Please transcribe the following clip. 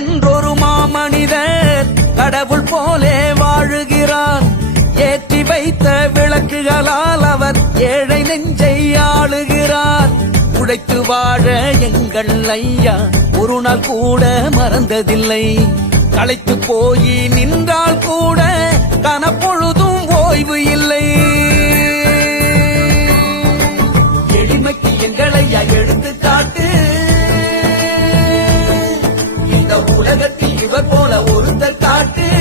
என்றொரு மாமனிதர் கடவுள் போலே வாழுகிறார். ஏற்றி வைத்த விளக்குகளால் அவர் ஏழை நெஞ்சை ஆளுகிறார். உழைத்து வாழ எங்கள் ஐயா ஒரு நாள் கூட மறந்ததில்லை. களைத்து போய் நின்றால் கூட கனப்பொழுதும் ஓய்வு இல்லை. எளிமைக்கு எங்களையா எடுத்து காட்டு. இந்த உலகத்தில் இவர் போல ஒருத்தர் காட்டு.